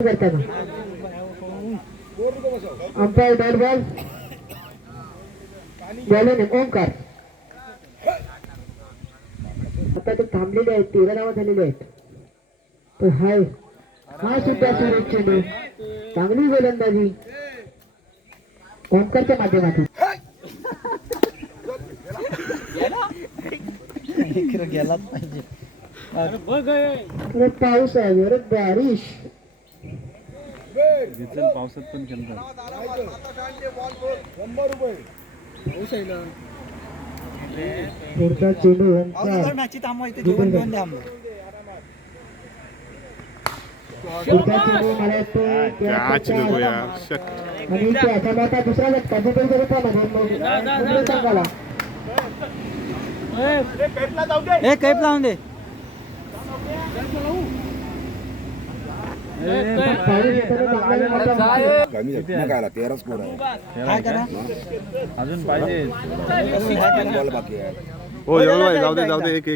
Umpire dot ball bowling Omkar. आता ते थांबलेले आहेत, 13 धावा झालेले आहेत. तर हा सुद्धा सुरेश चेंडू, चांगली गोलंदाजी ओंकारच्या माध्यमातून. गेलाच पाहिजे. पाऊस आहे, अरे बारिश. पावसात पण पुढचा चेंडू ओंकार. पुढचा चेंडू मला आणि त्याचा आता दुसरा झटका दुसऱ्या रूपामध्ये संघाला. कैप लावून दे. अजून पाहिजे. हो जाऊ दे एक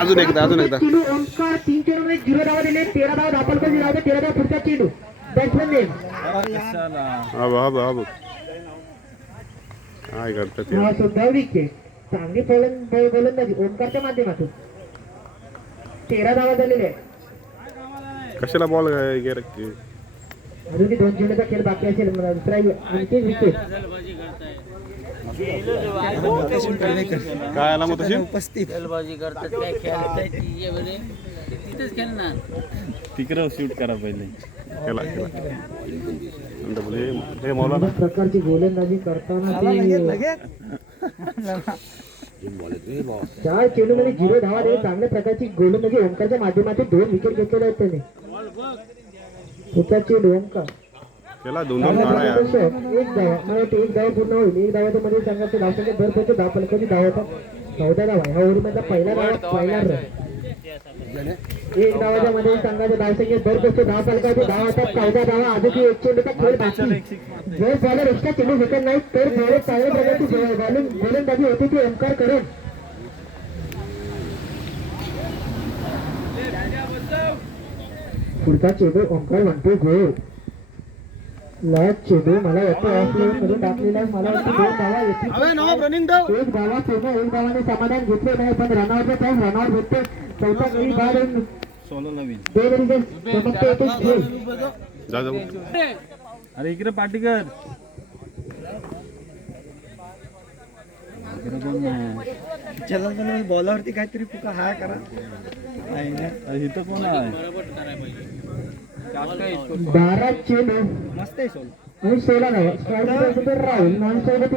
अजून एकदा ओंकार 3 चेंडू 0 धावा दिले. 13 धावा धापल करून धावते. 13 धावा पुढचा चेंडू बॅट्समॅन नेम. काय करतात हा सुद्धा विकेट. चांगली गोलंदाजी ओंकारच्या माध्यमातून. 13 धावा झालेले आहेत. कशाला बॉल अजून 2 चेंडूचा खेळ बाकी असेल. दुसरा आणखी विकेट. काय आला मग तशी तिकडं शूट करा पहिले. प्रकारची गोलंदाजी करताना 4 चेंडू मध्ये 0 धावा दिले. चांगल्या प्रकारची गोलंदाजी ओंकारच्या माध्यमातून 2 विकेट घेतलेले आहेत त्याने. पुढचा चेंडू ओंकार. एक धावा मला वाटतं 1 धावा पूर्ण होईल. 1 धावाच्या मध्ये संघाचे धावसंख्या दर पोहोचते. 10 फलकाची धाव होता. 14 धावा ह्या ओव्हरमधला पहिला रन. 1 धावाच्या मध्ये संघाच्या धावसंख्या दर पोहोचते. 10 फलकाची धाव होतात. 14 धावा. आधी 1 चेंडूचा खेळ बाकी. जर बॉलर एक्स्ट्रा चेंडू फेकत नाही तर चांगल्या प्रकारची गोलंदाजी होती ती ओंकार करेल. पुढचा चेंडू ओंकार म्हणतो गोल. लास्ट चेंडू मला वाटतं ऑफलाईन मध्ये टाकलेला. मला वाटतं 2 धावा येतील. 1 धावा पूर्ण. 1 धावाने समाधान घेतले नाही पण रनआउटचा टाइम रनआउट भेटते. चौथा गडी बाद. 2 अरे इकडे पाटीकर बॉलावरती काहीतरी फुका हा करा. इथं कोण आहे? 12 चेंडू मस्त आहे सोल. आणि 16 धावा. Rahul non strike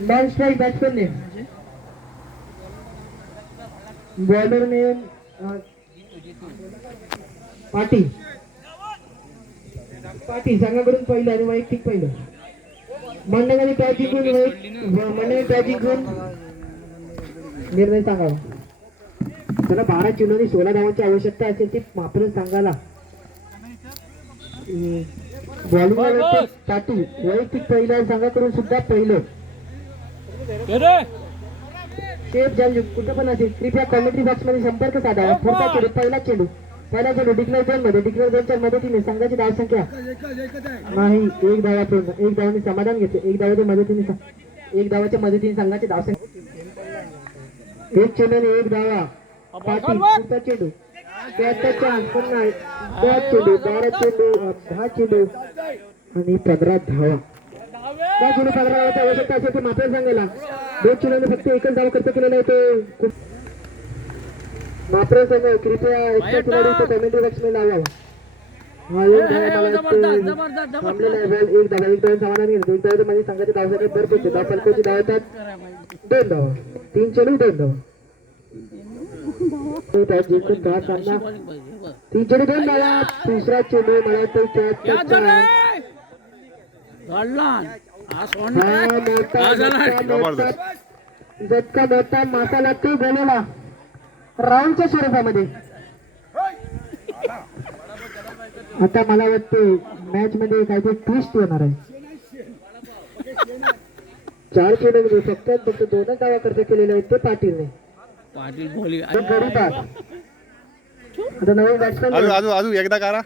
non strike batsman ने. बॉलर ने पाटील संघाकडून पहिलं आणि वैयक्तिक पहिलं. मंडळाने टॉस जिंकून निर्णय सांगावा. त्याला 12 चेंडू आणि 16 धावांची आवश्यकता असेल ती मात्र सांगायला. बॉलिंग टाटू वैयक्तिक पहिलं संघाकडून सुद्धा पहिलं. शेफ जन कुठं पण असेल कृपया कॉमेंट्री बॉक्स मध्ये संपर्क साधावा. पुढचा चेंडू पहिला चेंडू डिक्लेअर झोन मध्ये. डिक्लेअर झोनच्या मदतीने संघाची धावसंख्या नाही. 1 धावा पूर्ण. 1 धावाने समाधान घेतले. 1 धावाच्या मदतीने संघाची धावसंख्या 1 चेंडू आणि 1 धावा. पाटील पुढचा चेंडू त्याचा चान्स पुन्हा 10 चेंडू 10 चेंडू आणि 15 धावा. 15 धावाची आवश्यकता असेल ते मात्र सांगायला. 2 चेंडूने फक्त 1च धावा खर्च केलेला आहे. तो मात्र संघ कृपया एक्स्ट्रा खिलाडीचं कमेंट्री बॉक्स मध्ये लावावा. हा 1 धावा थांबलेला आहे. बॉल 1 धावा. 1 धावा समाधान घेतो. 1 धावाच्या मध्ये संघाची धावसंख्या दर पोहोचते. 10 फलकाची धाव येतात. 2 धावा. 3 चेंडू 2 धावा. 3 चेंडू 2 धावा. तिसरा चेंडू मला तो झटका मोठा मसाला तो बनवला राऊंडच्या स्वरूपामध्ये. आता मला वाटतं मॅच मध्ये काहीतरी ट्विस्ट होणार आहे. 4 चेंडू फक्त 2च धावा खर्च केलेले आहेत ते पाटीलने. पाटील बोली गरीबात आता नवीन बॅट्समॅन अजून अजून अजून एकदा करा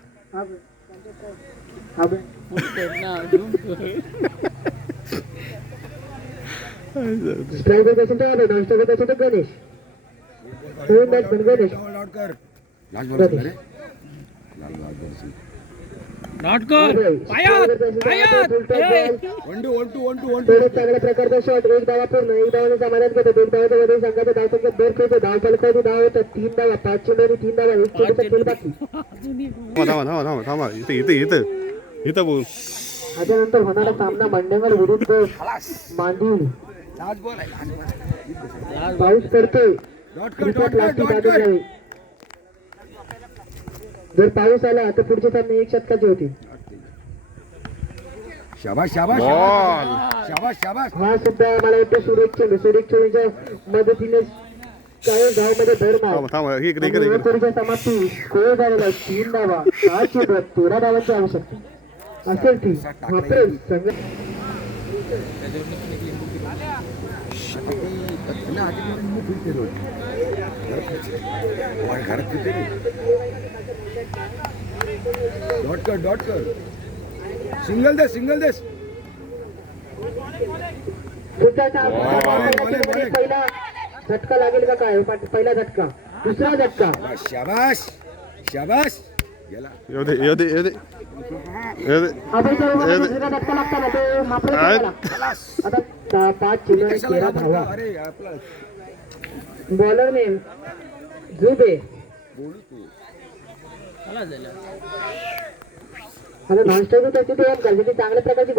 स्ट्रायकर कसं तर नॉन स्ट्रायकर कसं तर गणेश नवीन बॅट्समॅन गणेश थोडं चांगल्या प्रकारचा शॉट एक धावा पूर्ण एक धावाने समाधान करतो एक धावाच्या मध्ये संघाचा धावसंख्या दर खेळतो धाव फलकाची धाव होतात 3 धावा 5 चेंडू 3 धावा एक चेंडूचा खेळ बाकी थांबा थांबा थांबा थांबा इथे इथे इथे इथं बोल त्याच्यानंतर होणारा सामना मांडेकर विरुद्ध मांदिवली पाऊस पडतोय क्रिकेट लागती बाजू घ्यावी जर पाऊस आला तर पुढचे सामने 1 शतकाचे होतील शाबाश शाबाश बॉल शाबाश शाबाश हा सुद्धा मला वाटतं सुरेश चेंडूच्या मदतीने काही गाव मध्ये भर मार थांबा थांबा इकडे इकडे इकडे पुढच्या समाप्ती स्कोर झालेला 3 धावा 5 चेंडू 13 धावांची आवश्यकता असेल ती वापरेल संघ डॉट कर सिंगल देस पहिला झटका लागेल का काय पहिला झटका दुसरा झटका शाबाश शाबाश गेला येऊ दे येऊ दे येऊ दे येऊ दे दुसरा झटका लागताना तो मात्र आता 5 चेंडू 13 धावा अरे आपला बॉलर नेम जुबे आता नॉनस्टॉप त्याची चांगल्या प्रकारची